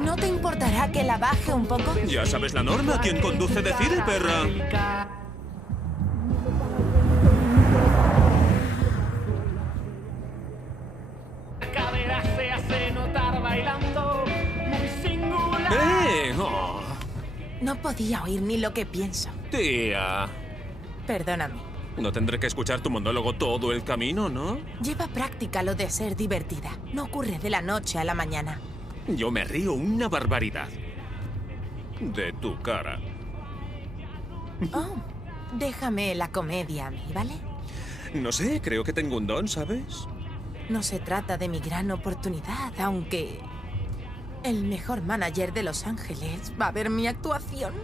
¿No te importará que la baje un poco? Ya sabes la norma. Quien conduce decide, perra. Cadera se hace notar bailando, muy singular. Oh. No podía oír ni lo que pienso. Tía. Perdóname. No tendré que escuchar tu monólogo todo el camino, ¿no? Lleva práctica lo de ser divertida. No ocurre de la noche a la mañana. Yo me río una barbaridad. De tu cara. Oh, déjame la comedia a mí, ¿vale? No sé, creo que tengo un don, ¿sabes? No se trata de mi gran oportunidad, aunque el mejor manager de Los Ángeles va a ver mi actuación.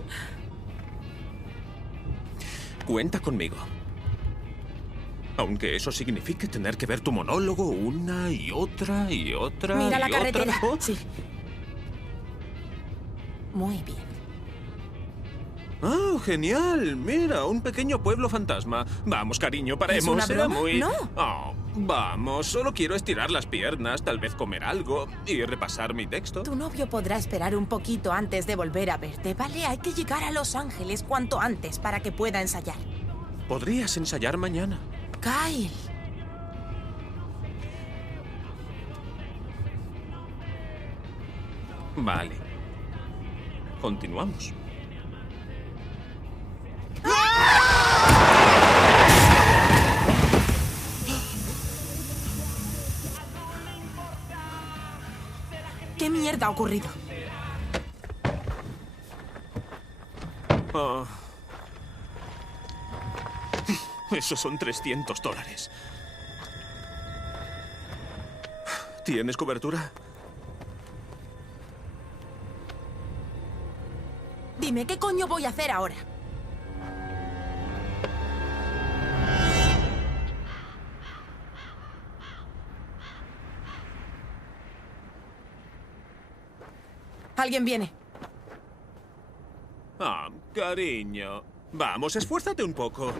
Cuenta conmigo. Aunque eso signifique tener que ver tu monólogo una y otra y otra. Mira la y carretera. otra. Oh. Sí. Muy bien. ¡Oh, genial! Mira, un pequeño pueblo fantasma. Vamos, cariño, paremos. ¿Es una Será broma? muy... No. Oh, vamos, solo quiero estirar las piernas, tal vez comer algo y repasar mi texto. Tu novio podrá esperar un poquito antes de volver a verte, ¿vale? Hay que llegar a Los Ángeles cuanto antes para que pueda ensayar. ¿Podrías ensayar mañana? Kyle. Vale. Continuamos. ¿Qué mierda ha ocurrido? Oh. Esos son $300. ¿Tienes cobertura? Dime, ¿qué coño voy a hacer ahora? Alguien viene. Ah, cariño. Vamos, esfuérzate un poco.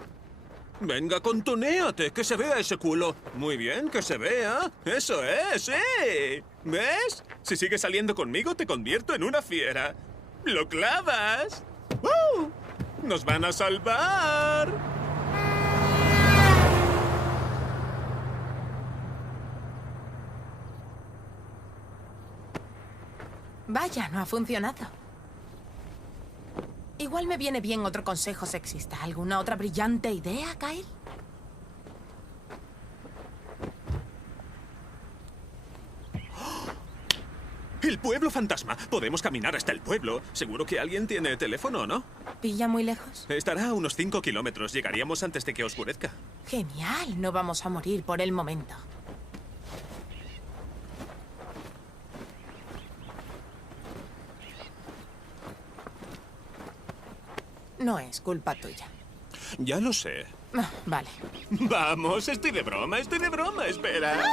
Venga, contonéate, que se vea ese culo. Muy bien, que se vea. Eso es, sí. ¿Ves? Si sigues saliendo conmigo, te convierto en una fiera. ¡Lo clavas! ¡Uh! ¡Nos van a salvar! Vaya, no ha funcionado. Igual me viene bien otro consejo sexista. ¿Alguna otra brillante idea, Kyle? ¡El pueblo fantasma! Podemos caminar hasta el pueblo. Seguro que alguien tiene teléfono, ¿no? ¿Pilla muy lejos? Estará a unos 5 kilómetros. Llegaríamos antes de que oscurezca. Genial, no vamos a morir por el momento. No es culpa tuya. Ya lo sé. Ah, vale. Vamos, estoy de broma, espera.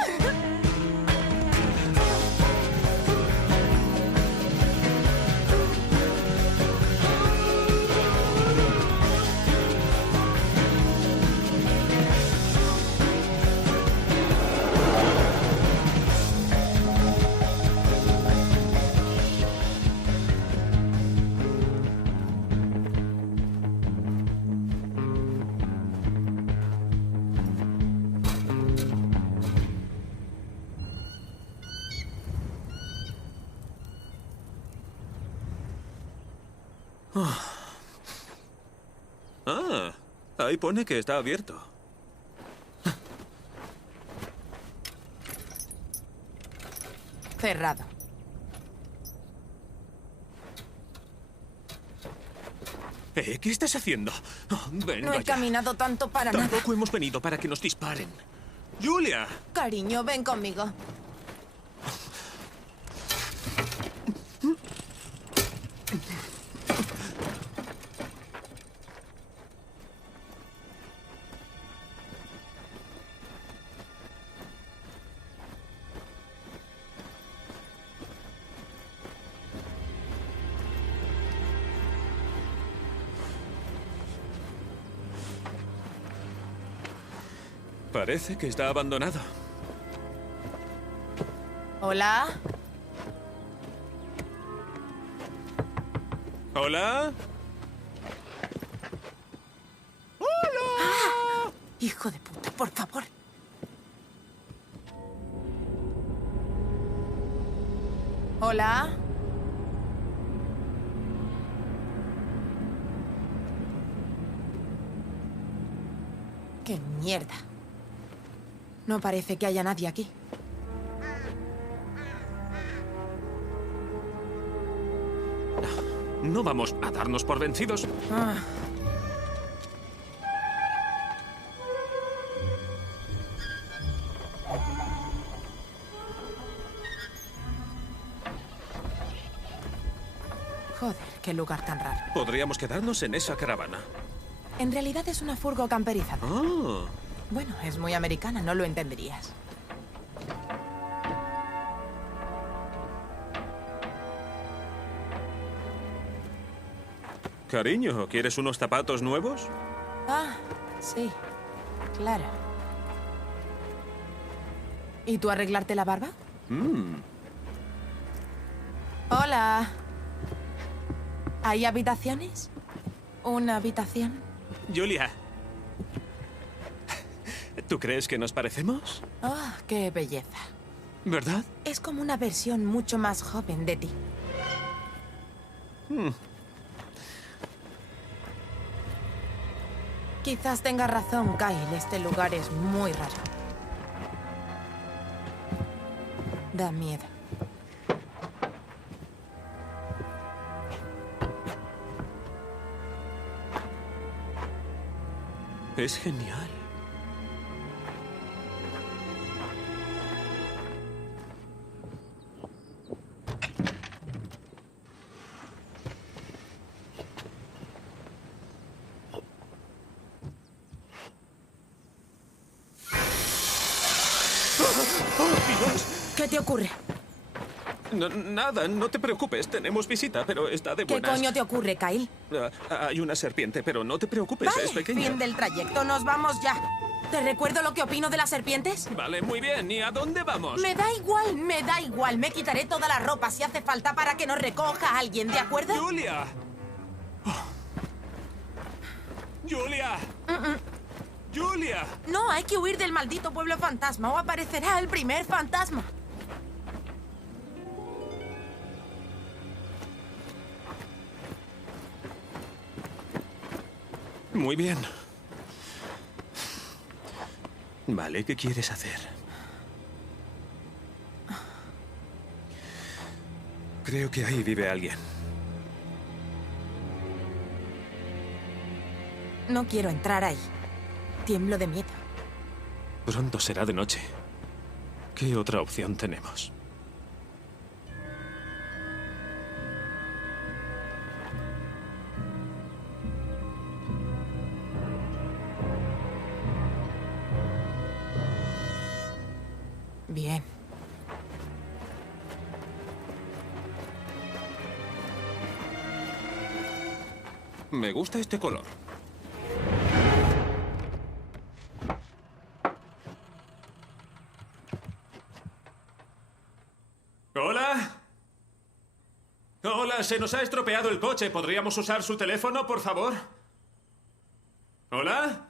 Ah, ahí pone que está abierto. Cerrado. ¿Qué estás haciendo? Oh, venga No he ya. caminado tanto para nada. Tampoco hemos venido para que nos disparen. ¡Julia! Cariño, ven conmigo. Parece que está abandonado. Hola. ¿Hola? ¡Hola! Hijo de puta, por favor. Hola. ¡Qué mierda! No parece que haya nadie aquí. No vamos a darnos por vencidos. Ah. Joder, qué lugar tan raro. Podríamos quedarnos en esa caravana. En realidad es una furgo camperizada. Oh. Bueno, es muy americana, no lo entenderías. Cariño, ¿quieres unos zapatos nuevos? Ah, sí, claro. ¿Y tú arreglarte la barba? Hola. ¿Hay habitaciones? ¿Una habitación? Julia. ¿Tú crees que nos parecemos? Oh, qué belleza. ¿Verdad? Es como una versión mucho más joven de ti. Quizás tenga razón, Kyle. Este lugar es muy raro. Da miedo. Es genial. ¿Qué te ocurre? Nada, no te preocupes. Tenemos visita, pero está de ¿Qué buenas. coño te ocurre, Kyle? Hay una serpiente, pero no te preocupes, Vale, es pequeña. fin del trayecto, nos vamos ya. ¿Te recuerdo lo que opino de las serpientes? Vale, muy bien. ¿Y a dónde vamos? Me da igual, me da igual. Me quitaré toda la ropa si hace falta para que nos recoja alguien, ¿de acuerdo? ¡Julia! Oh. ¡Julia! ¡Julia! No, hay que huir del maldito pueblo fantasma o aparecerá el primer fantasma. Muy bien. Vale, ¿qué quieres hacer? Creo que ahí vive alguien. No quiero entrar ahí. Tiemblo de miedo. Pronto será de noche. ¿Qué otra opción tenemos? Bien. Me gusta este color. ¿Hola? Hola, se nos ha estropeado el coche. ¿Podríamos usar su teléfono, por favor? ¿Hola?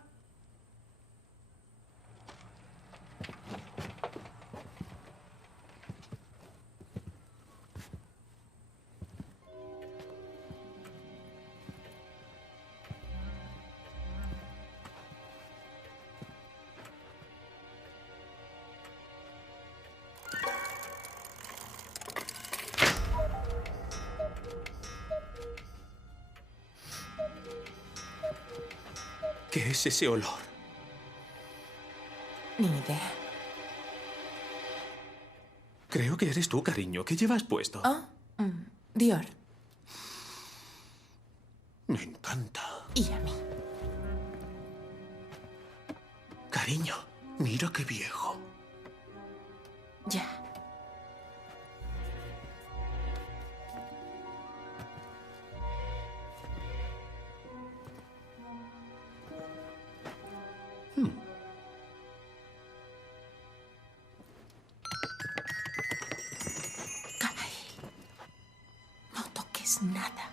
¿Qué es ese olor? Ni idea. Creo que eres tú, cariño. ¿Qué llevas puesto? Oh, Dior. Me encanta. Y a mí. Cariño, mira qué viejo. Ya. Kyle, no toques nada.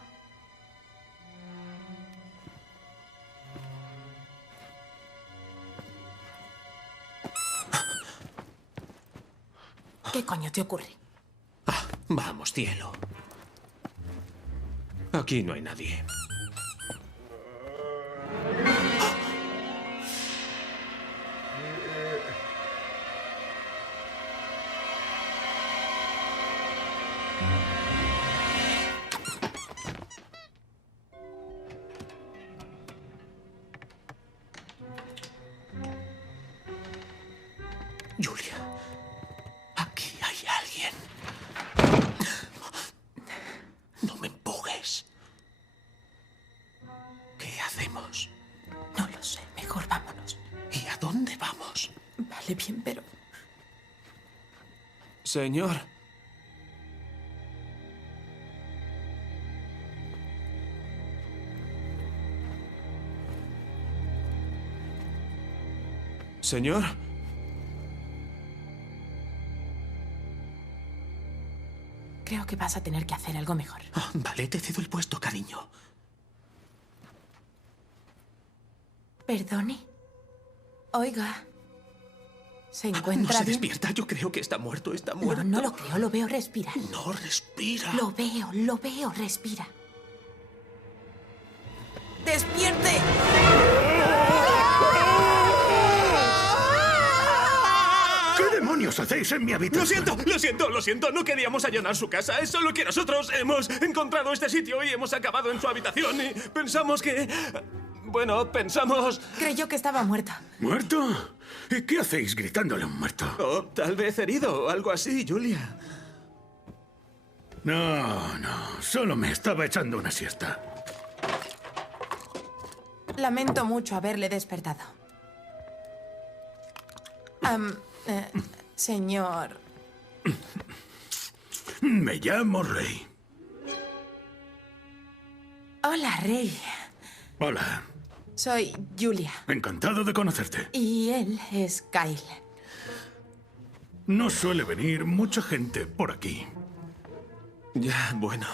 ¿Qué coño te ocurre? Ah, vamos, cielo. Aquí no hay nadie. Julia, aquí hay alguien. No me empujes. ¿Qué hacemos? No lo sé, mejor vámonos. ¿Y a dónde vamos? Vale, bien, pero... Señor. Señor. Creo que vas a tener que hacer algo mejor. Ah, vale, te cedo el puesto, cariño. ¿Perdone? Oiga. ¿Se No encuentra se bien? despierta, yo creo que está muerto, está No, muerto. no lo creo, lo veo respirar. No respira. Lo veo, respira. ¡Despierte! ¿Qué demonios hacéis en mi habitación? Lo siento, no queríamos allanar su casa. Es solo que nosotros hemos encontrado este sitio y hemos acabado en su habitación y pensamos que... Bueno, pensamos... Creyó que estaba muerta. ¿Muerto? ¿Y qué hacéis gritándole a un muerto? Oh, tal vez herido o algo así, Julia. No, solo me estaba echando una siesta. Lamento mucho haberle despertado. Señor... Me llamo Rey. Hola, Rey. Hola. Soy Julia. Encantado de conocerte. Y él es Kyle. No suele venir mucha gente por aquí. Ya, bueno.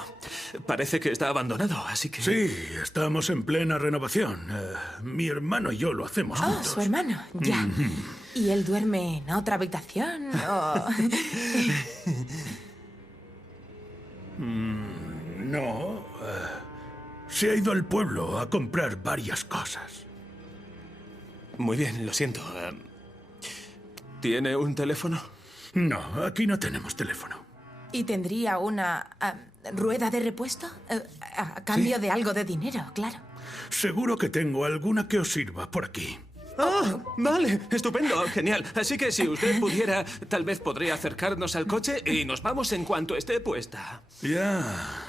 Parece que está abandonado, así que... Sí, estamos en plena renovación. Mi hermano y yo lo hacemos Oh, juntos. su hermano, ya. ¿Y él duerme en otra habitación? No. Se ha ido al pueblo a comprar varias cosas. Muy bien, lo siento. ¿Tiene un teléfono? No, aquí no tenemos teléfono. ¿Y tendría una rueda de repuesto? A cambio de algo de dinero, claro. Seguro que tengo alguna que os sirva por aquí. ¡Ah! Vale, estupendo, genial. Así que si usted pudiera, tal vez podría acercarnos al coche y nos vamos en cuanto esté puesta. Ya,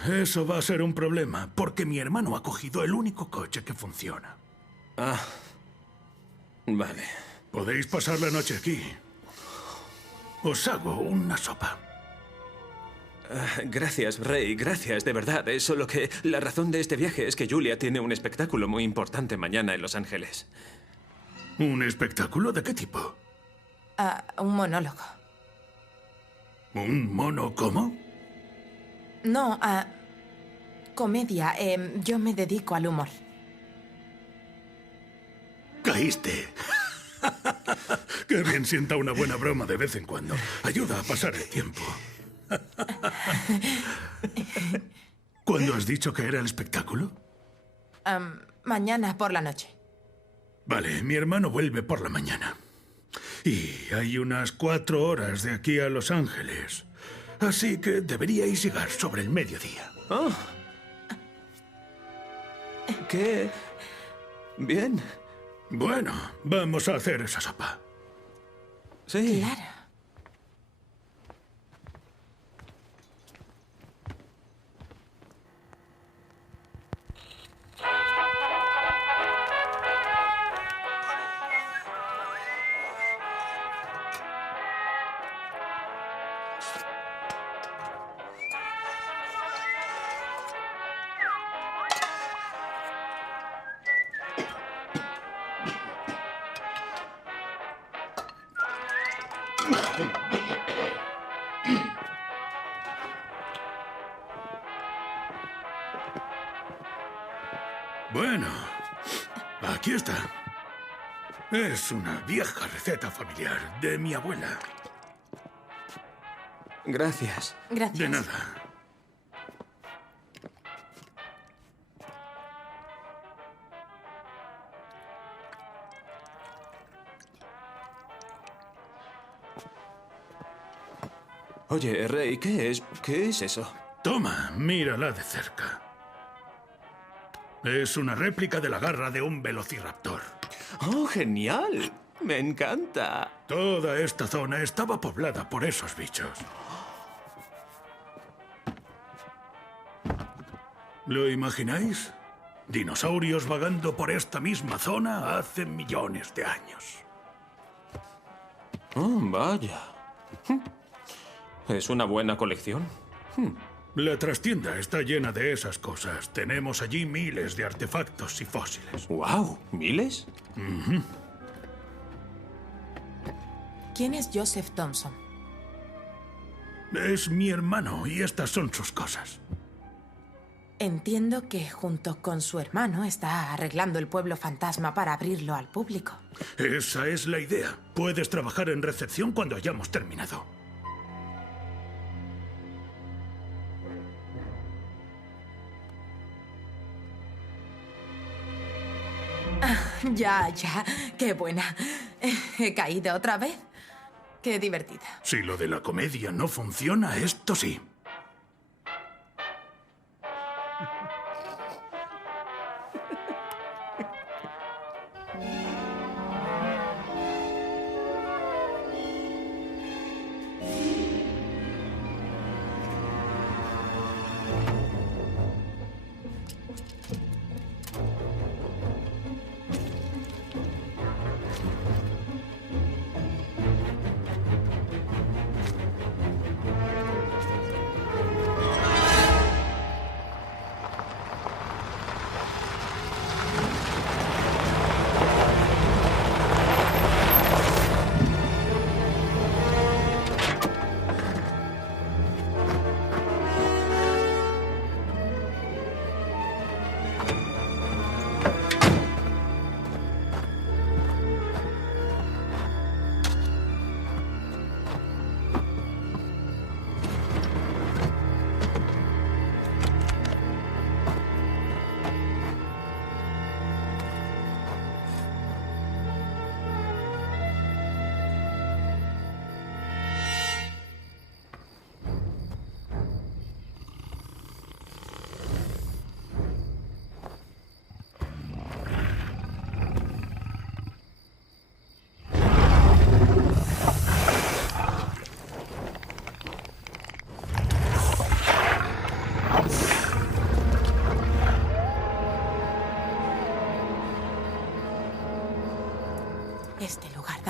eso va a ser un problema, porque mi hermano ha cogido el único coche que funciona. Ah, vale. Podéis pasar la noche aquí. Os hago una sopa. Gracias, Rey, gracias, de verdad. Es solo que la razón de este viaje es que Julia tiene un espectáculo muy importante mañana en Los Ángeles. ¿Un espectáculo de qué tipo? Un monólogo. ¿Un mono cómo? No, comedia. Yo me dedico al humor. Caíste. Qué bien sienta una buena broma de vez en cuando. Ayuda a pasar el tiempo. ¿Cuándo has dicho que era el espectáculo? Mañana por la noche. Vale, mi hermano vuelve por la mañana. Y hay unas 4 horas de aquí a Los Ángeles. Así que deberíais llegar sobre el mediodía. Oh. ¿Qué? Bien. Bueno, vamos a hacer esa sopa. Sí. Claro. Bueno, aquí está. Es una vieja receta familiar de mi abuela. Gracias. Gracias. De nada. Oye, Rey, ¿qué es eso? Toma, mírala de cerca. Es una réplica de la garra de un velociraptor. ¡Oh, genial! Me encanta. Toda esta zona estaba poblada por esos bichos. ¿Lo imagináis? Dinosaurios vagando por esta misma zona hace millones de años. Oh, vaya. ¿Es una buena colección? La trastienda está llena de esas cosas. Tenemos allí miles de artefactos y fósiles. ¡Wow! ¿Miles? ¿Quién es Joseph Thompson? Es mi hermano y estas son sus cosas. Entiendo que junto con su hermano está arreglando el pueblo fantasma para abrirlo al público. Esa es la idea. Puedes trabajar en recepción cuando hayamos terminado. Ya, qué buena. He caído otra vez. Qué divertida. Si lo de la comedia no funciona, esto sí.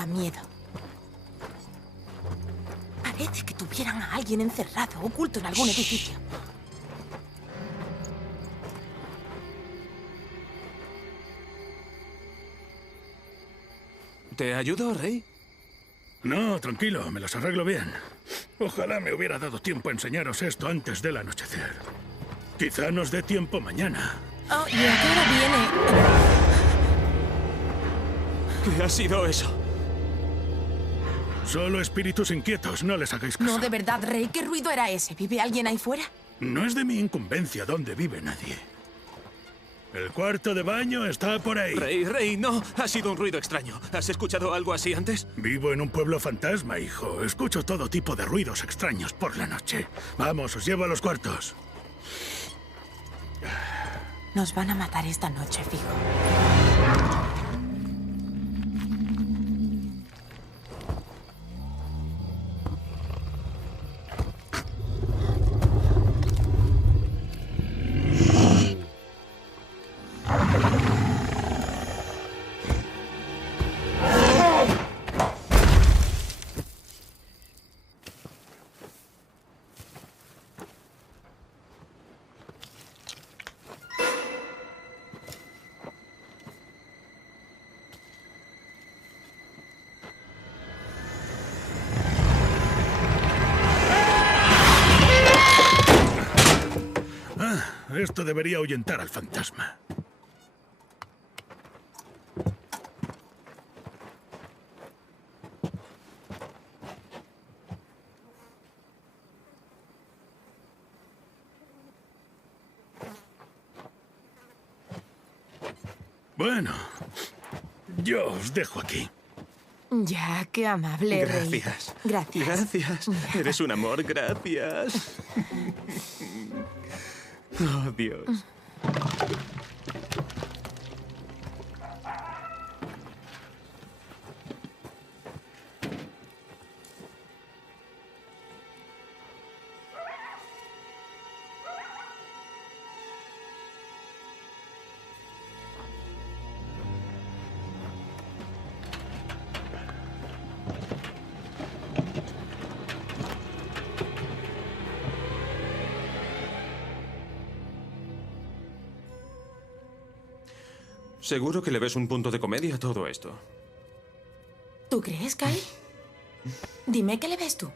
miedo. Parece que tuvieran a alguien encerrado, oculto en algún edificio. ¿Te ayudo, Rey? No, tranquilo, me los arreglo bien. Ojalá me hubiera dado tiempo a enseñaros esto antes del anochecer. Quizá nos dé tiempo mañana. Oh, ¿y a qué hora viene? ¿Qué ha sido eso? Solo espíritus inquietos, no les hagáis caso. No, de verdad, Rey, ¿qué ruido era ese? ¿Vive alguien ahí fuera? No es de mi incumbencia dónde vive nadie. El cuarto de baño está por ahí. Rey, no. Ha sido un ruido extraño. ¿Has escuchado algo así antes? Vivo en un pueblo fantasma, hijo. Escucho todo tipo de ruidos extraños por la noche. Vamos, os llevo a los cuartos. Nos van a matar esta noche, fijo. Esto debería ahuyentar al fantasma. Bueno, yo os dejo aquí. Ya, qué amable, Rey. Gracias. Gracias. Gracias. Eres un amor, gracias. Oh, Dios. Seguro que le ves un punto de comedia a todo esto. ¿Tú crees, Kyle? Dime qué le ves tú.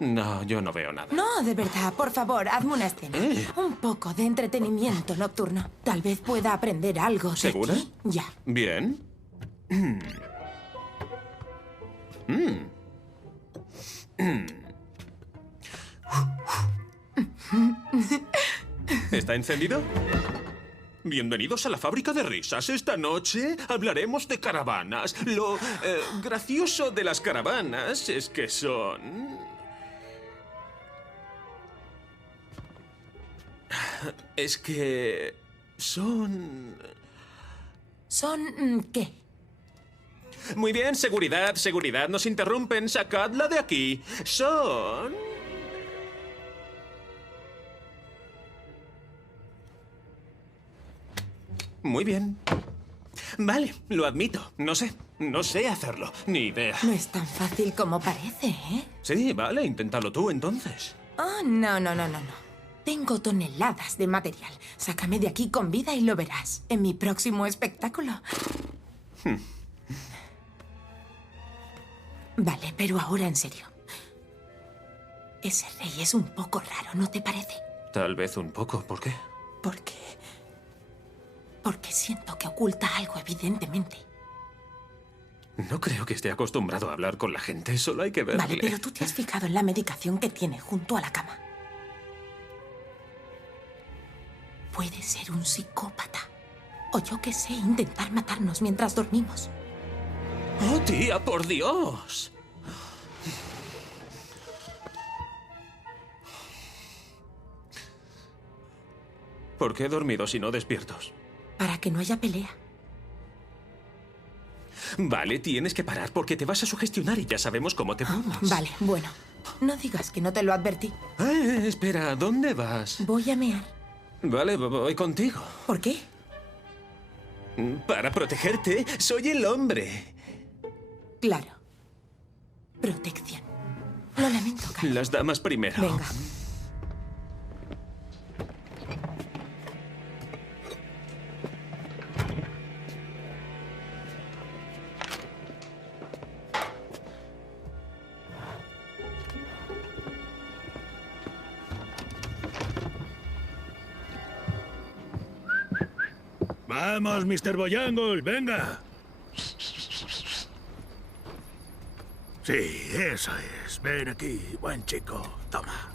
No, yo no veo nada. No, de verdad, por favor, hazme una escena. Un poco de entretenimiento nocturno. Tal vez pueda aprender algo. de ¿Segura? ti. Ya. Bien. ¿Está encendido? Bienvenidos a la fábrica de risas. Esta noche hablaremos de caravanas. Lo gracioso de las caravanas es que son... Es que... son... ¿Son qué? Muy bien, seguridad, seguridad. Nos interrumpen. Sacadla de aquí. Son... Muy bien. Vale, lo admito. No sé hacerlo. Ni idea. No es tan fácil como parece, ¿eh? Sí, vale, inténtalo tú entonces. Oh, no. Tengo toneladas de material. Sácame de aquí con vida y lo verás en mi próximo espectáculo. Vale, pero ahora en serio. Ese rey es un poco raro, ¿no te parece? Tal vez un poco. ¿Por qué? Porque siento que oculta algo, evidentemente. No creo que esté acostumbrado a hablar con la gente. Solo hay que verle. Vale, pero tú te has fijado en la medicación que tiene junto a la cama. Puede ser un psicópata. O yo qué sé, intentar matarnos mientras dormimos. ¡Oh, tía, por Dios! ¿Por qué dormidos y no despiertos? Para que no haya pelea. Vale, tienes que parar porque te vas a sugestionar y ya sabemos cómo te pones. Vale, bueno. No digas que no te lo advertí. Espera, ¿dónde vas? Voy a mear. Vale, voy contigo. ¿Por qué? Para protegerte, soy el hombre. Claro. Protección. Lo lamento, Kyle. Las damas primero. Venga. Vamos, Mr. Boyangle, venga. Sí, eso es. Ven aquí, buen chico. Toma.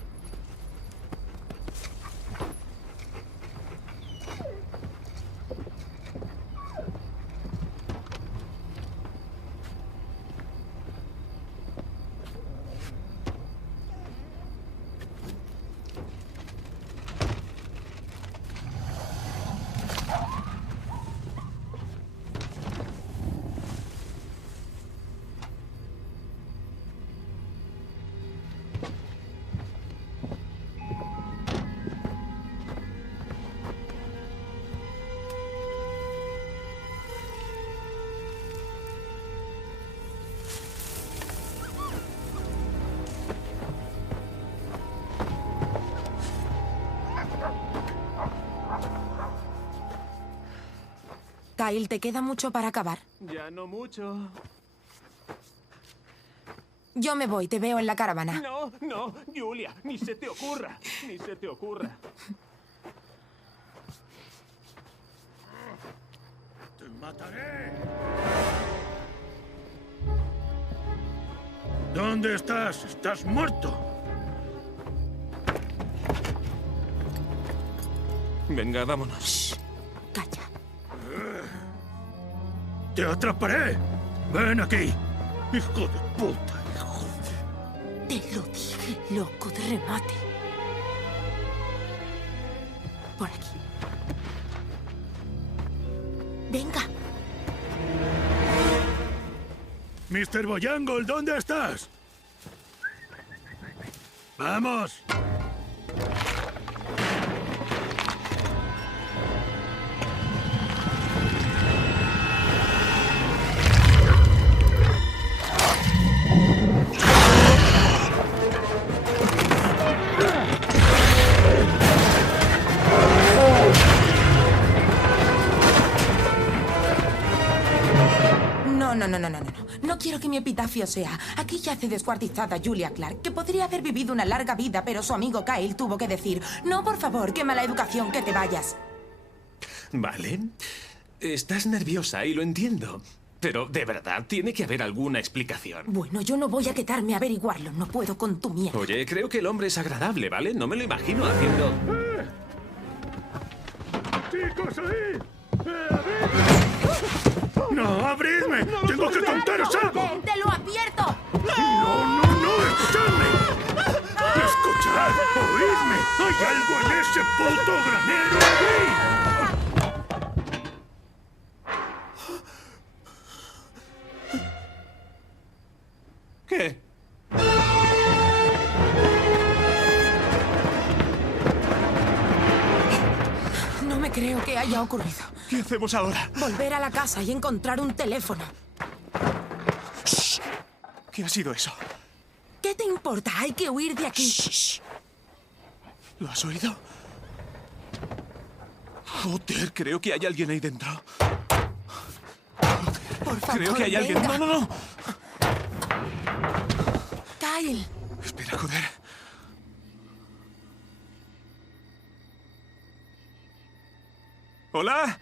Kyle, ¿te queda mucho para acabar? Ya no mucho. Yo me voy, te veo en la caravana. No, no, Julia, ni se te ocurra. Ni se te ocurra. ¡Te mataré! ¿Dónde estás? ¡Estás muerto! Venga, vámonos. Calla. ¡Te atraparé! ¡Ven aquí! ¡Hijo de puta! Te lo dije, loco de remate. Por aquí. Venga. Mr. Boyangle, ¿dónde estás? ¡Vamos! No. No quiero que mi epitafio sea: aquí yace descuartizada Julia Clark, que podría haber vivido una larga vida, pero su amigo Kyle tuvo que decir: no, por favor, qué mala educación, que te vayas. Vale. Estás nerviosa y lo entiendo. Pero, de verdad, tiene que haber alguna explicación. Bueno, yo no voy a quedarme a averiguarlo. No puedo con tu mierda. Oye, creo que el hombre es agradable, ¿vale? No me lo imagino haciendo... ¡Chicos, ahí! ¡No, abridme! ¡Tengo que contaros algo! ¡Te lo advierto! ¡No! ¡Escuchadme! ¡Escuchad! ¡Oídme! ¡Hay algo en ese puto granero ahí! ¿Qué? No me creo que haya ocurrido. ¿Qué hacemos ahora? Volver a la casa y encontrar un teléfono. Shh. ¿Qué ha sido eso? ¿Qué te importa? Hay que huir de aquí. Shh. ¿Lo has oído? Joder, creo que hay alguien ahí dentro. Por favor, Creo que hay alguien... venga. No. Kyle. Espera, joder. ¿Hola?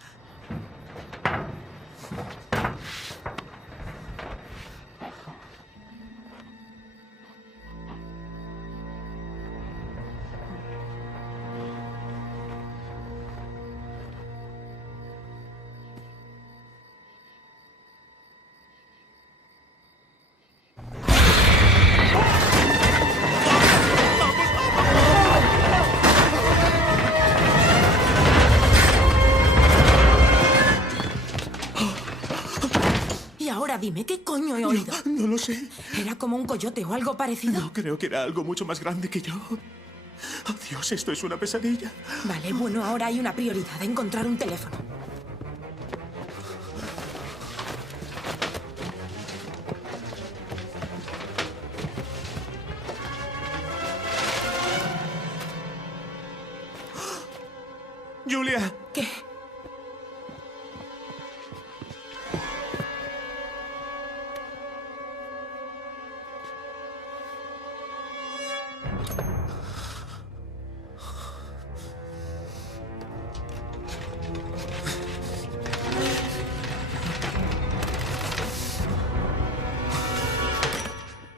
Ahora dime, ¿qué coño he oído? No lo sé. ¿Era como un coyote o algo parecido? No, creo que era algo mucho más grande que yo. Oh, Dios, esto es una pesadilla. Vale, bueno, ahora hay una prioridad: encontrar un teléfono. ¡Julia! ¿Qué?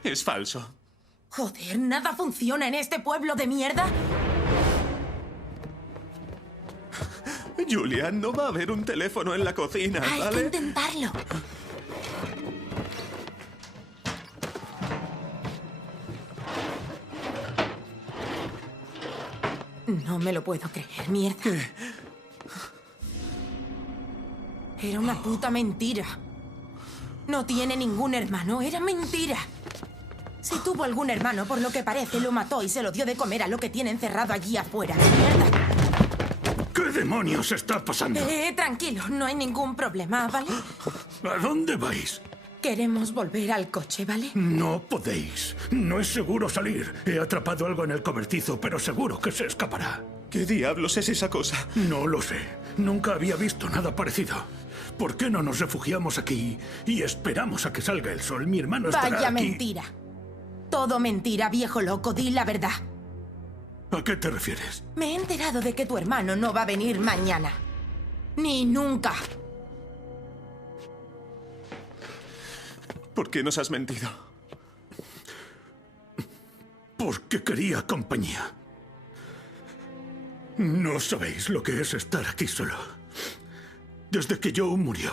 Es falso. Joder, ¿nada funciona en este pueblo de mierda? Julia, no va a haber un teléfono en la cocina, Hay que ¿vale? intentarlo. No me lo puedo creer, mierda. ¿Qué? Era una puta mentira. No tiene ningún hermano, era mentira. Si tuvo algún hermano, por lo que parece, lo mató y se lo dio de comer a lo que tiene encerrado allí afuera. ¡Mierda! ¿Qué demonios está pasando? Tranquilo, no hay ningún problema, ¿vale? ¿A dónde vais? Queremos volver al coche, ¿vale? No podéis. No es seguro salir. He atrapado algo en el cobertizo, pero seguro que se escapará. ¿Qué diablos es esa cosa? No lo sé. Nunca había visto nada parecido. ¿Por qué no nos refugiamos aquí y esperamos a que salga el sol? Mi hermano estará Vaya aquí. mentira. Todo mentira, viejo loco. Di la verdad. ¿A qué te refieres? Me he enterado de que tu hermano no va a venir mañana. Ni nunca. ¿Por qué nos has mentido? Porque quería compañía. No sabéis lo que es estar aquí solo. Desde que Joe murió.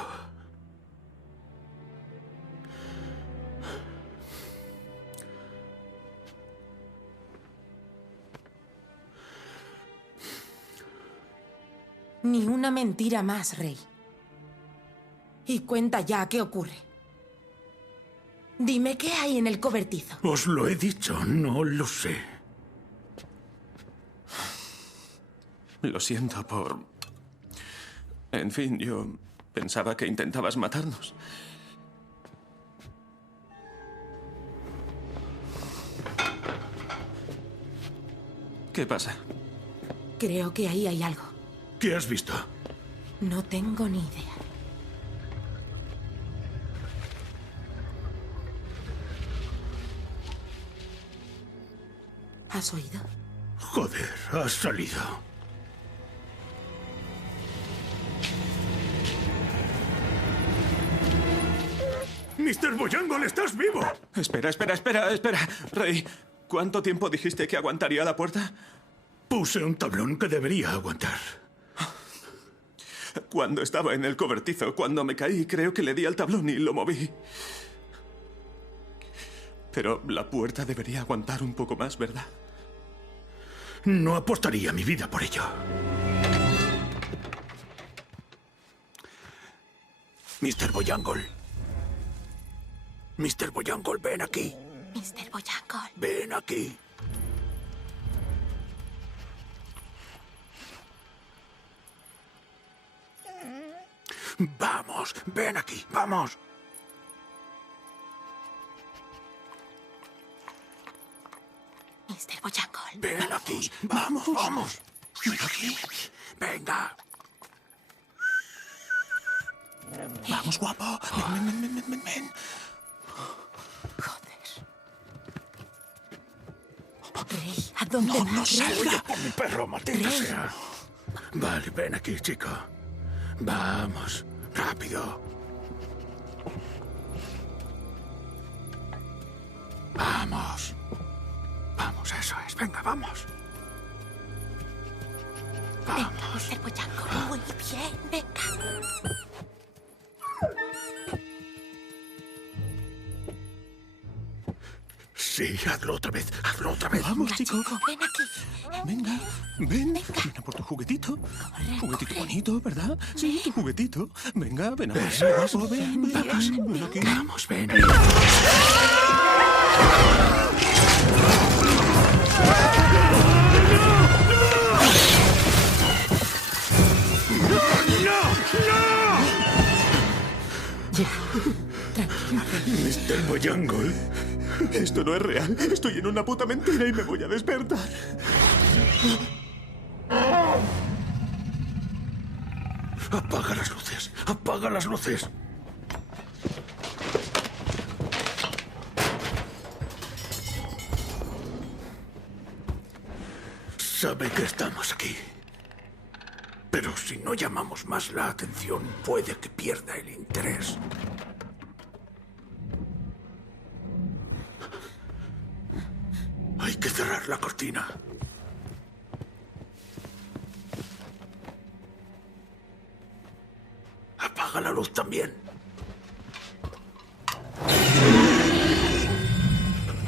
Ni una mentira más, Rey. Y cuenta ya qué ocurre. Dime qué hay en el cobertizo. Os lo he dicho, no lo sé. Lo siento por... En fin, yo pensaba que intentabas matarnos. ¿Qué pasa? Creo que ahí hay algo. ¿Qué has visto? No tengo ni idea. ¿Has oído? Joder, has salido. ¡Mr. Boyangle, estás vivo! Espera. Rey, ¿cuánto tiempo dijiste que aguantaría la puerta? Puse un tablón que debería aguantar. Cuando estaba en el cobertizo, cuando me caí, creo que le di al tablón y lo moví. Pero la puerta debería aguantar un poco más, ¿verdad? No apostaría mi vida por ello. Mr. Boyangle. Mr. Boyangle, ven aquí. Mr. Boyangle. Ven aquí. Vamos, ven aquí, vamos. Mr. Boyangle. Ven aquí, vamos, vamos. Ven aquí, venga. Vamos, guapo. Ven. Joder. Rey, ¿a dónde vas? No Rey? salga por mi perro, maldita Rey. sea. Vale, ven aquí, chico. Vamos, rápido. Vamos. Vamos, eso es. Venga, vamos. Venga, Mr. Boyangle. Muy bien, venga. Sí, hazlo otra vez, hazlo otra vez. Vamos, Venga, chico. ven aquí. Venga, ven. Ven a por tu juguetito. Juguetito bonito, ¿verdad? Sí, tu juguetito. Venga, ven a por él, guapo. Ven aquí. Vamos, ven. Mr. Boyangle. Esto no es real. Estoy en una puta mentira y me voy a despertar. Apaga las luces. Apaga las luces. Sabe que estamos aquí. Pero si no llamamos más la atención, puede que pierda el interés. Hay que cerrar la cortina. Apaga la luz también.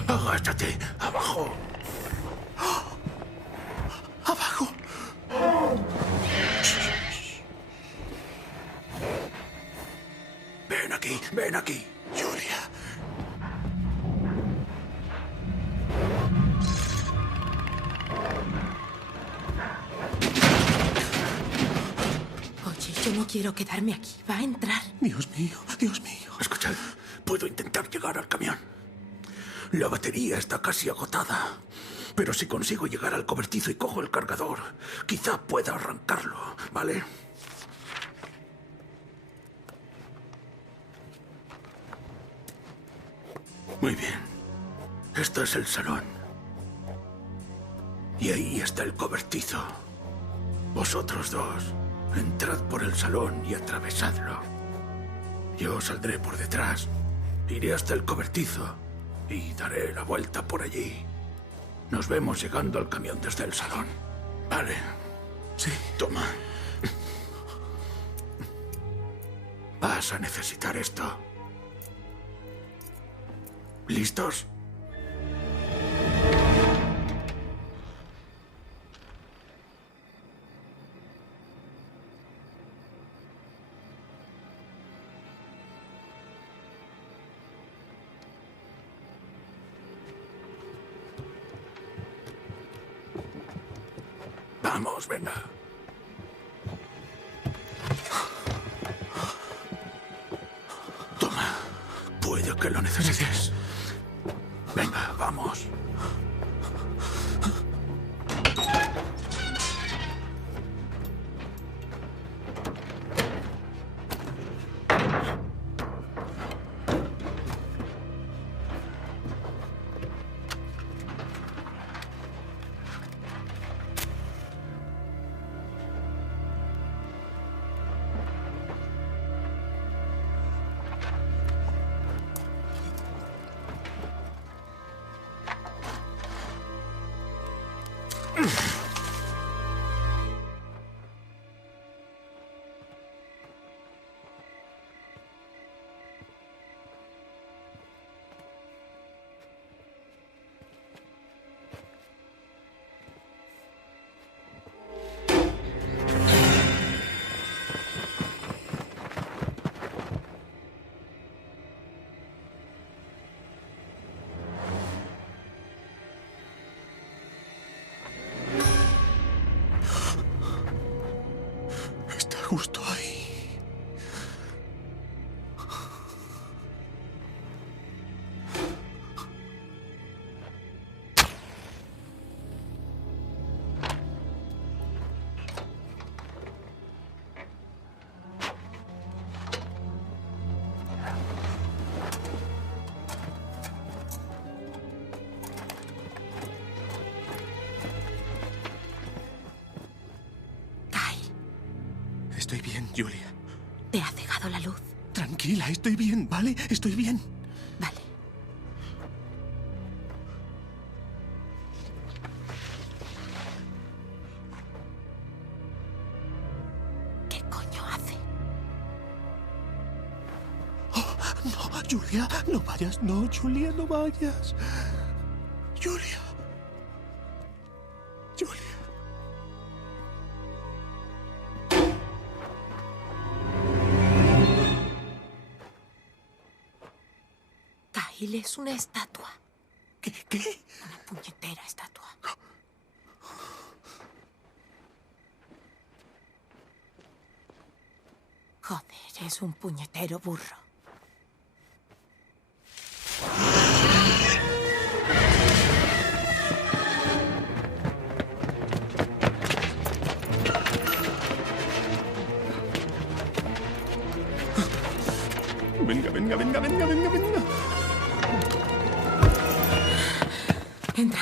Agáchate. Abajo. ¡Abajo! Ven aquí, ven aquí. Julia. Oye, yo no quiero quedarme aquí. Va a entrar. Dios mío, Dios mío. Escuchad, puedo intentar llegar al camión. La batería está casi agotada. Pero si consigo llegar al cobertizo y cojo el cargador, quizá pueda arrancarlo, ¿vale? Muy bien. Este es el salón. Y ahí está el cobertizo. Vosotros dos, entrad por el salón y atravesadlo. Yo saldré por detrás, iré hasta el cobertizo y daré la vuelta por allí. Nos vemos llegando al camión desde el salón. Vale. Sí. Toma. Vas a necesitar esto. ¿Listos? Vamos, venga. Toma. Puede que lo necesites. Venga, vamos. Está justo ahí. Estoy bien, Julia. Te ha cegado la luz. Tranquila, estoy bien, ¿vale? Estoy bien. Vale. ¿Qué coño hace? Oh, no, Julia, no vayas. No, Julia, no vayas. Julia. Julia. Kyle es una estatua. ¿Qué? Una puñetera estatua. Joder, es un puñetero burro. Entra.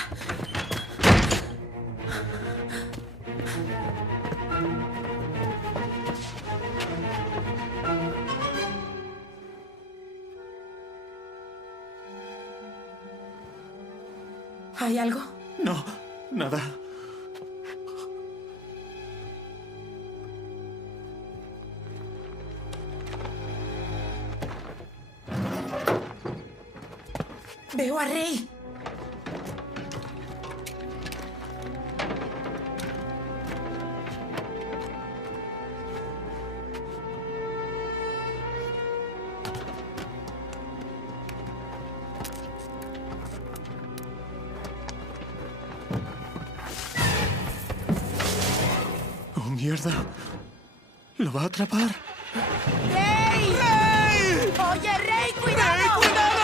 ¿Hay algo? No, nada. Veo a Rey. Oh, mierda. ¿Lo va a atrapar? ¡Rey! ¡Rey! ¡Oye, Rey, cuidado! ¡Rey, cuidado!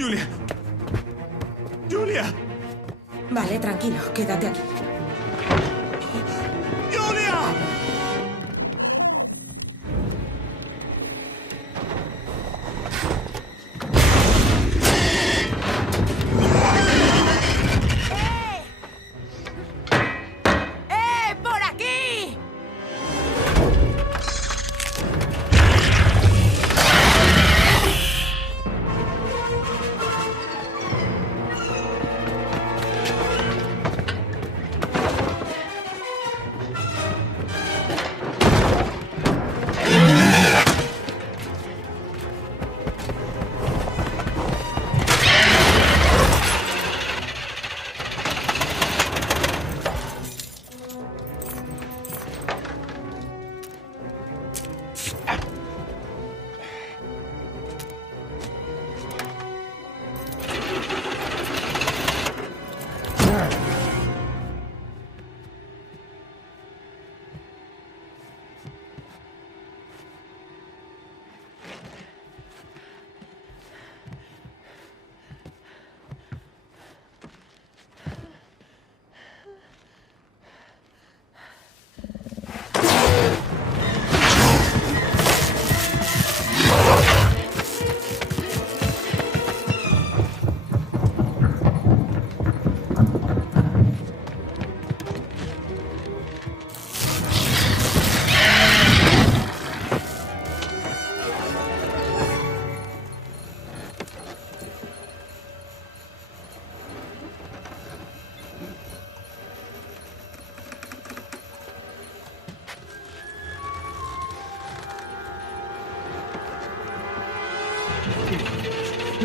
¡Julia! ¡Julia! Vale, tranquilo, quédate aquí. ¡Julia! ¡Por aquí!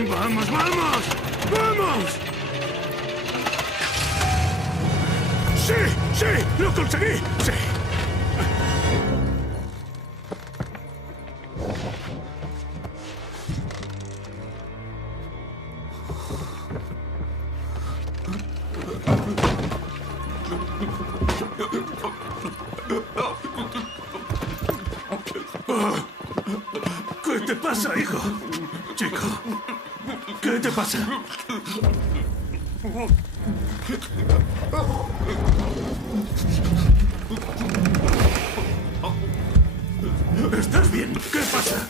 ¡Vamos, vamos! ¡Vamos! ¡Sí! ¡Sí! ¡Lo conseguí! ¡Sí! ¿Qué te pasa, hijo? Chico, ¿qué te pasa? ¿Estás bien? ¿Qué pasa?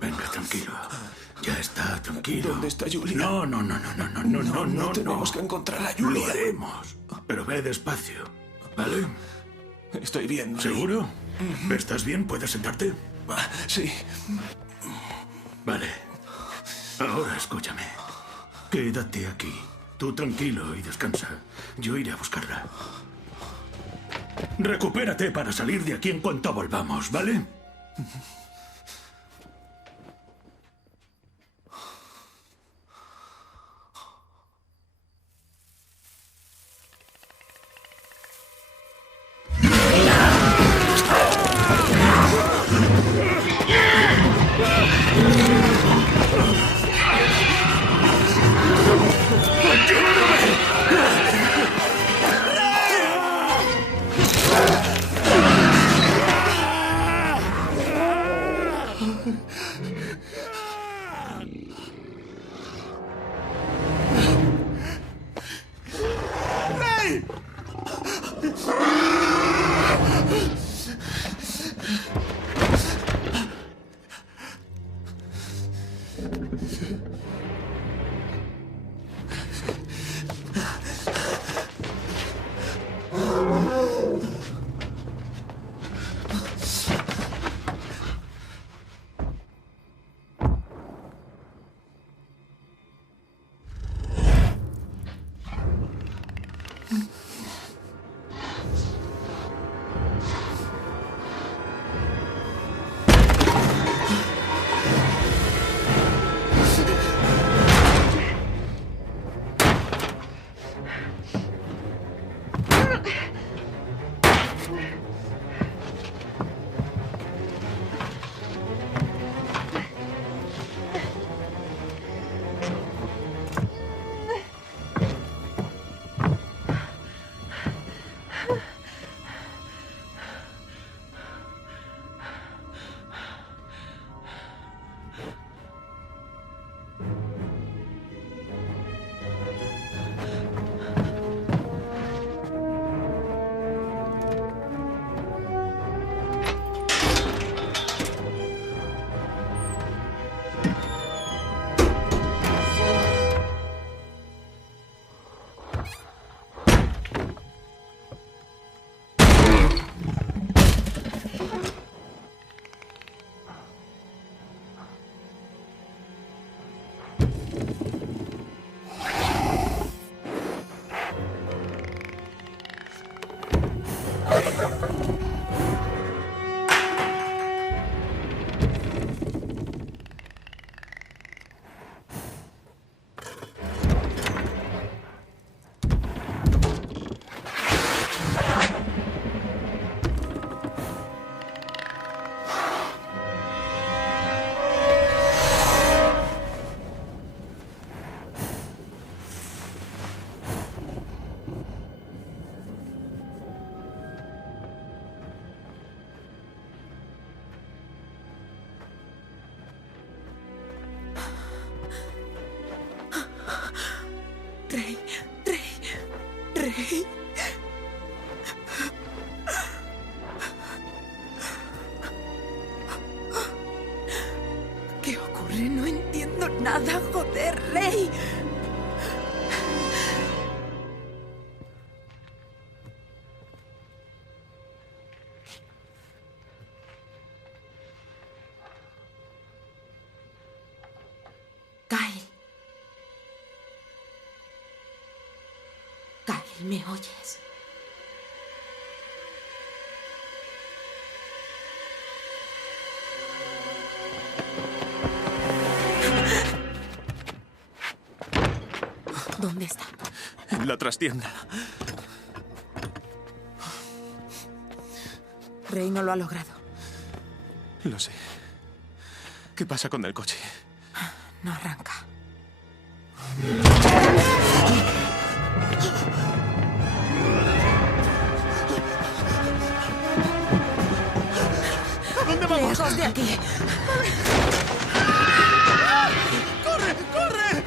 Venga, tranquilo. Ya está Tranquilo. ¿Dónde está Julia? No. No tenemos que encontrar a Julia. Lo haremos. Pero ve despacio, ¿vale? Estoy bien, Rey. ¿Seguro? ¿Estás bien? ¿Puedes sentarte? Sí. Vale. Ahora escúchame. Quédate aquí. Tú tranquilo y descansa. Yo iré a buscarla. Recupérate para salir de aquí en cuanto volvamos, ¿vale? Rey. ¿Qué ocurre? No entiendo nada, joder, Rey. Kyle. Kyle, ¿me oyes? ¿Dónde está? En la trastienda. Rey no lo ha logrado. Lo sé. ¿Qué pasa con el coche? No arranca. ¿A dónde vamos? ¡Lejos de aquí! ¡Corre, corre!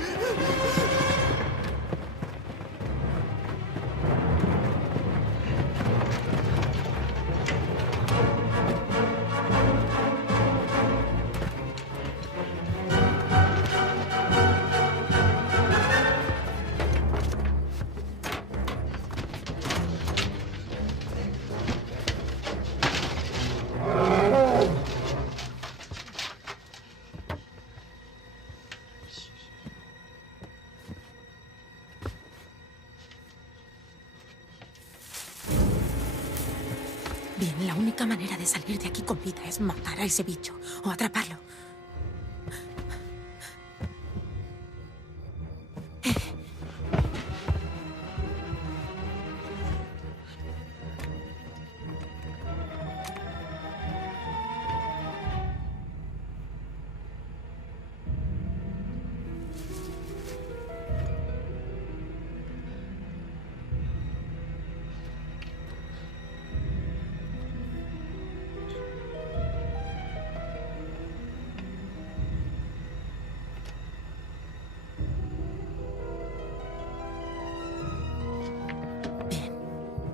Bien, la única manera de salir de aquí con vida es matar a ese bicho o atraparlo.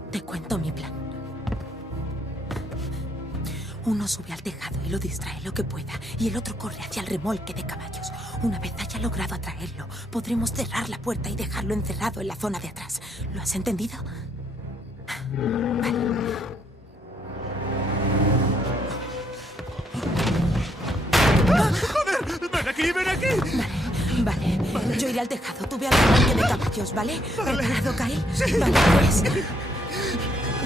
Te cuento mi plan. Uno sube al tejado y lo distrae lo que pueda, y el otro corre hacia el remolque de caballos. Una vez haya logrado atraerlo, podremos cerrar la puerta y dejarlo encerrado en la zona de atrás. ¿Lo has entendido? Vale. ¡Joder! ¡Ven aquí, ven aquí! Vale. Yo iré al tejado, tú ve al remolque de caballos, ¿vale? ¿Preparado, Kyle? Sí. Vale, 3,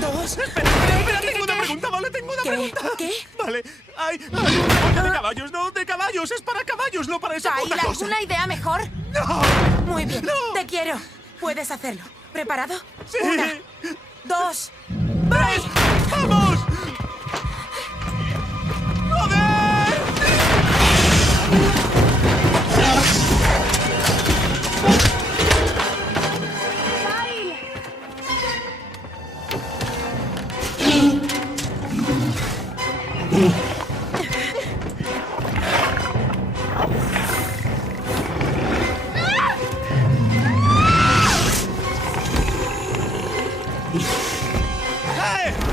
2... Espera, tengo una pregunta, ¿vale? Tengo una pregunta. ¿Qué? Vale, hay un remolque de caballos, no de caballos, es para caballos, no para esa puta Kyle, cosa. ¿alguna idea mejor? ¡No! Muy bien, ¡No! te quiero. Puedes hacerlo. ¿Preparado? Sí. 1, 2, ¡vai! ¡Vamos! ¡Joder! ¡Eh!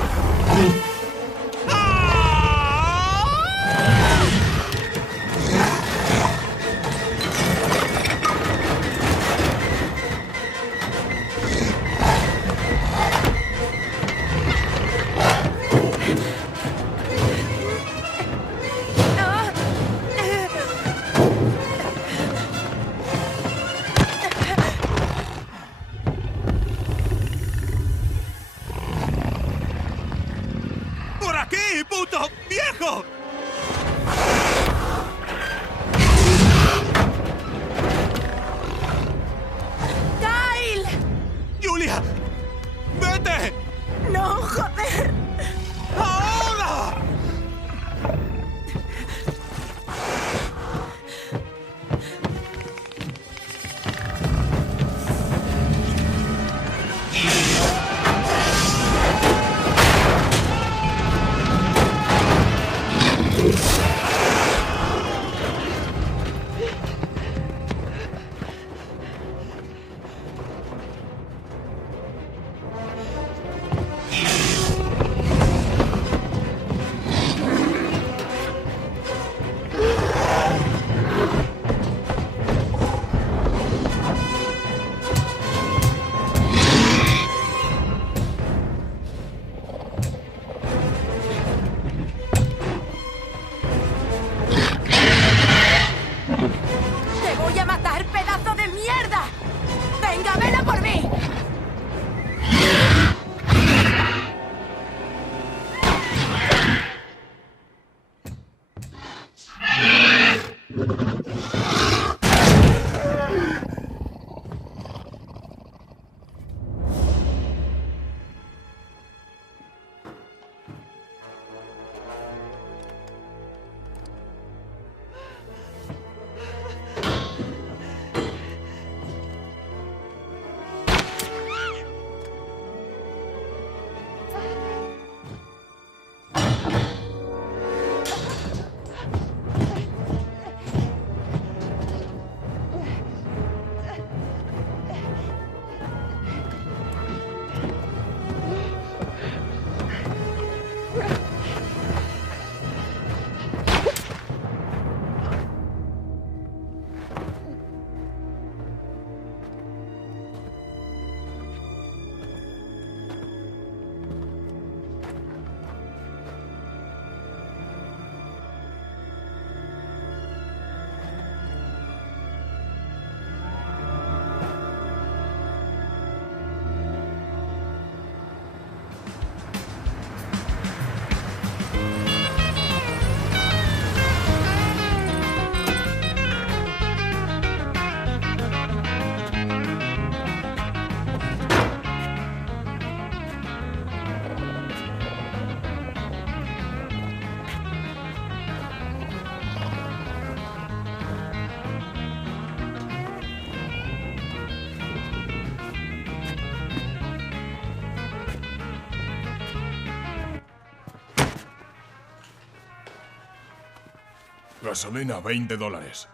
Gasolina, $20.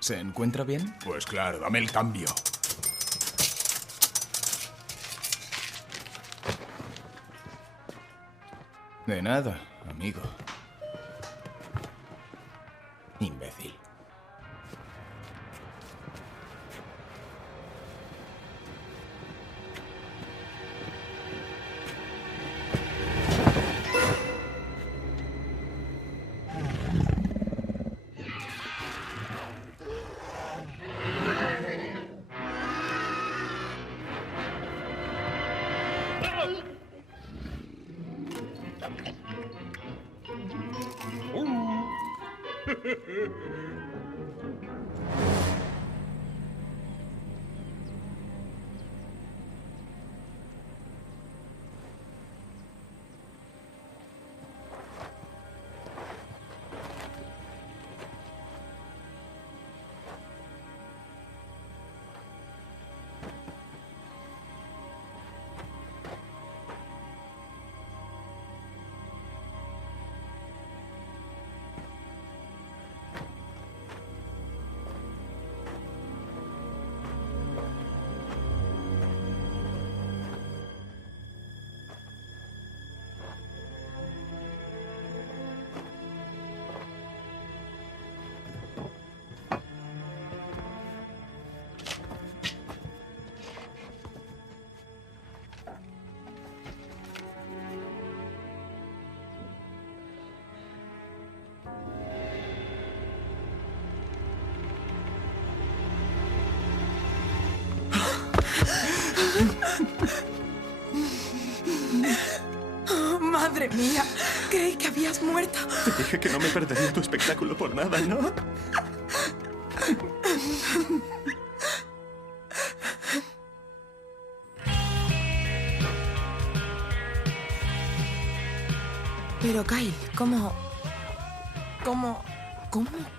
¿Se encuentra bien? Pues claro, dame el cambio. De nada, amigo. Imbécil. Oh, madre mía, creí que habías muerto. Te dije que no me perdería tu espectáculo por nada, ¿no? Pero Kyle, ¿cómo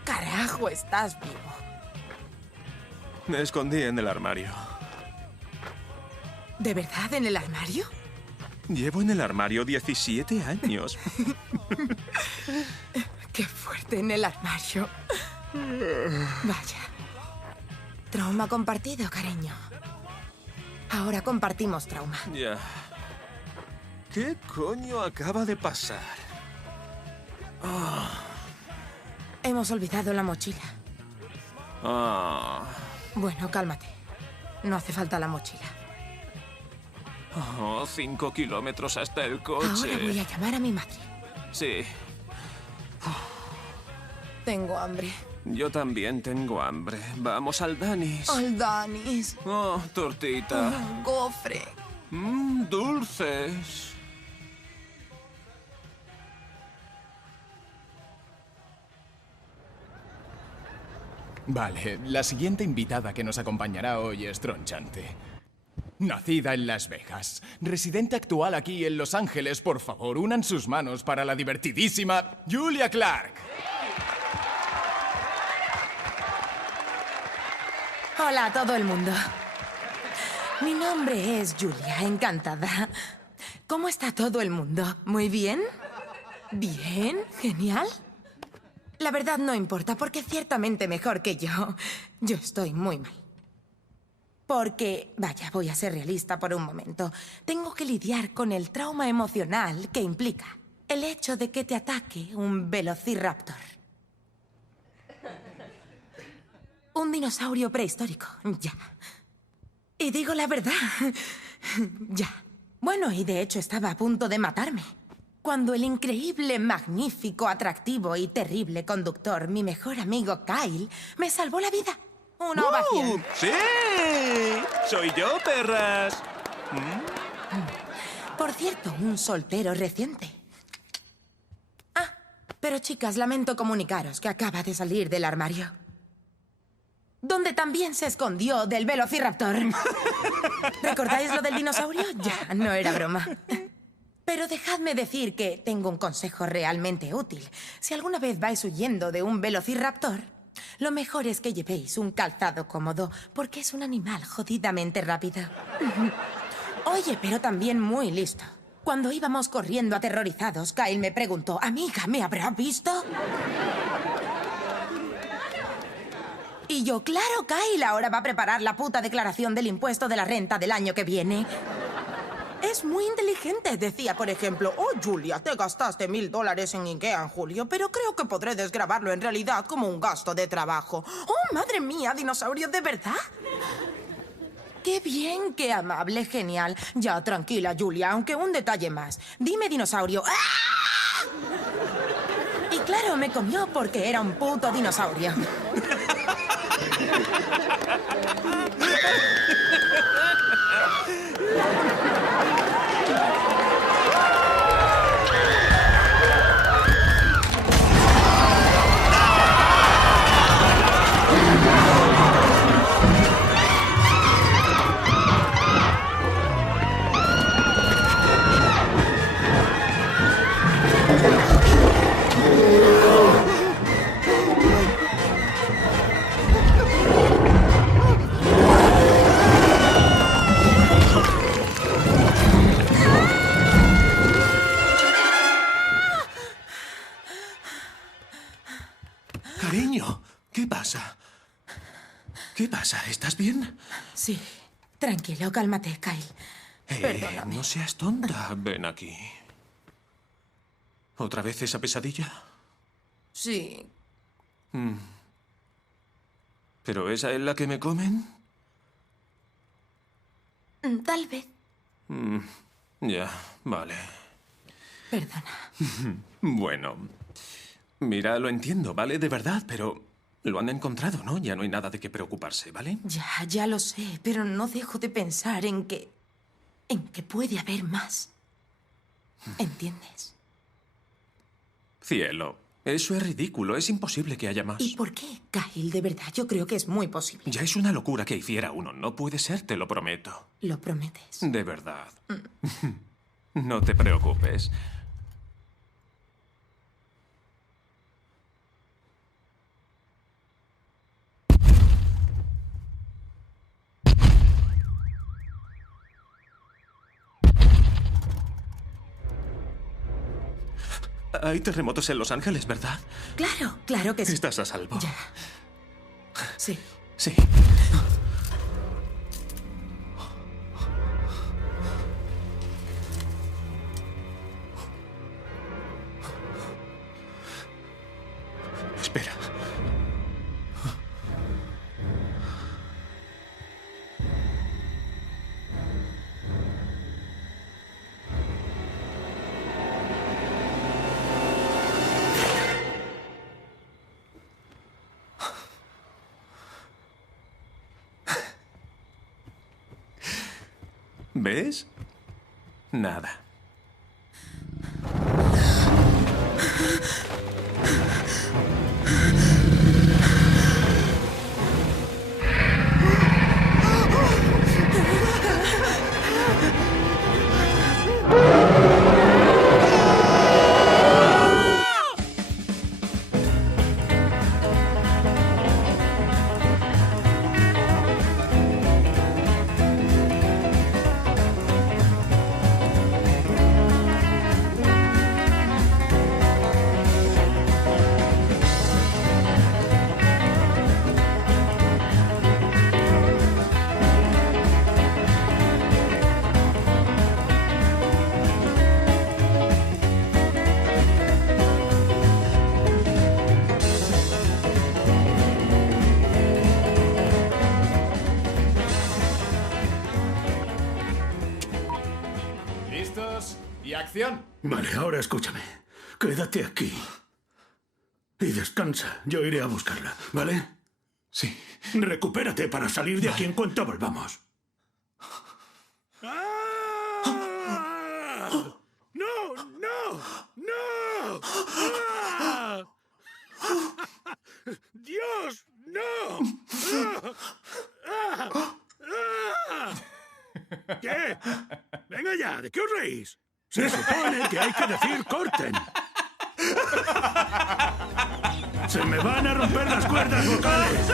carajo estás vivo? Me escondí en el armario. ¿De verdad en el armario? Llevo en el armario 17 años. Qué fuerte, en el armario. Vaya. Trauma compartido, cariño. Ahora compartimos trauma. Ya. ¿Qué coño acaba de pasar? Hemos olvidado la mochila. Ah. Bueno, cálmate. No hace falta la mochila. 5 kilómetros hasta el coche. Ahora voy a llamar a mi madre. Sí, Tengo hambre. yo también tengo hambre. Vamos al Danis. Al Danis. Oh, tortita. Un gofre. Dulces. Vale, la siguiente invitada que nos acompañará hoy es tronchante. Nacida en Las Vegas, residente actual aquí en Los Ángeles, por favor, unan sus manos para la divertidísima Julia Clark. Hola a todo el mundo. Mi nombre es Julia, encantada. ¿Cómo está todo el mundo? ¿Muy bien? ¿Bien? ¿Genial? La verdad no importa, porque ciertamente mejor que yo. Yo estoy muy mal. Porque, vaya, voy a ser realista por un momento. Tengo que lidiar con el trauma emocional que implica el hecho de que te ataque un velociraptor. Un dinosaurio prehistórico, ya. Y digo la verdad, ya. Bueno, y de hecho estaba a punto de matarme. Cuando el increíble, magnífico, atractivo y terrible conductor, mi mejor amigo Kyle, me salvó la vida. Una ovación. ¡Sí! ¡Soy yo, perras! Por cierto, un soltero reciente. Ah, pero chicas, lamento comunicaros que acaba de salir del armario. Donde también se escondió del velociraptor. ¿Recordáis lo del dinosaurio? Ya, no era broma. Pero dejadme decir que tengo un consejo realmente útil. Si alguna vez vais huyendo de un velociraptor, lo mejor es que llevéis un calzado cómodo, porque es un animal jodidamente rápido. Oye, pero también muy listo. Cuando íbamos corriendo aterrorizados, Kyle me preguntó, amiga, ¿me habrá visto? Y yo, claro, Kyle, ahora va a preparar la puta declaración del impuesto de la renta del año que viene. Es muy inteligente. Decía, por ejemplo, oh, Julia, te gastaste $1000 en Ikea en julio, pero creo que podré desgravarlo en realidad como un gasto de trabajo. Oh, madre mía, dinosaurio, ¿de verdad? Qué bien, qué amable, genial. Ya, tranquila, Julia, aunque un detalle más. Dime, dinosaurio. ¡Ah! Y claro, me comió porque era un puto dinosaurio. Cariño, ¿qué pasa? ¿Qué pasa? ¿Estás bien? Sí, tranquilo, cálmate, Kyle. Perdóname. No seas tonta. Ven aquí. ¿Otra vez esa pesadilla? Sí. ¿Pero esa es la que me comen? Tal vez. Ya, vale. Perdona. Bueno, mira, lo entiendo, ¿vale? De verdad, pero lo han encontrado, ¿no? Ya no hay nada de qué preocuparse, ¿vale? Ya lo sé, pero no dejo de pensar en que puede haber más. ¿Entiendes? Cielo, eso es ridículo. Es imposible que haya más. ¿Y por qué, Kyle? De verdad, yo creo que es muy posible. Ya es una locura que hiciera uno. No puede ser, te lo prometo. ¿Lo prometes? De verdad. No te preocupes. Hay terremotos en Los Ángeles, ¿verdad? Claro que sí. Estás a salvo. Ya. Sí. Sí. Espera. ¿Ves? Nada. ¿Listos? ¿Y acción? Vale, ahora escúchame. Quédate aquí. Y descansa. Yo iré a buscarla, ¿vale? Sí. Recupérate para salir de aquí en cuanto volvamos. ¡No! ¡No! ¡No! ¡Ah! ¡Dios! ¡No! ¿Qué? Venga ya, ¿de qué os reís? Se supone que hay que decir corten. Se me van a romper las cuerdas vocales.